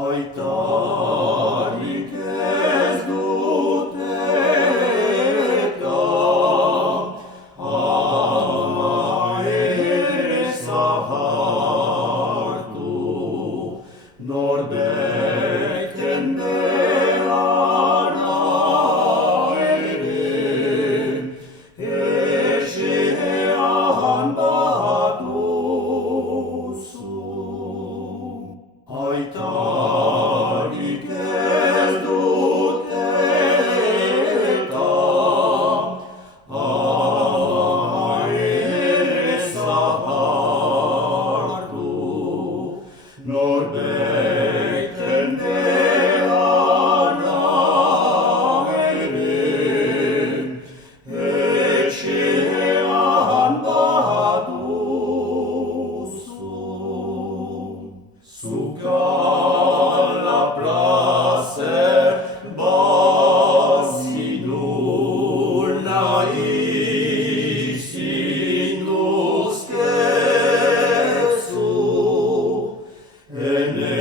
Aitarik ez dute eta ama ere zahartu, norbeten beharra ere etxean baduzu. Aitarik ez dute eta ama ere zahartu, norbeten beharra ere etxean baduzu. Zuk ala plazer bazinur nahi zinduzkezu, ene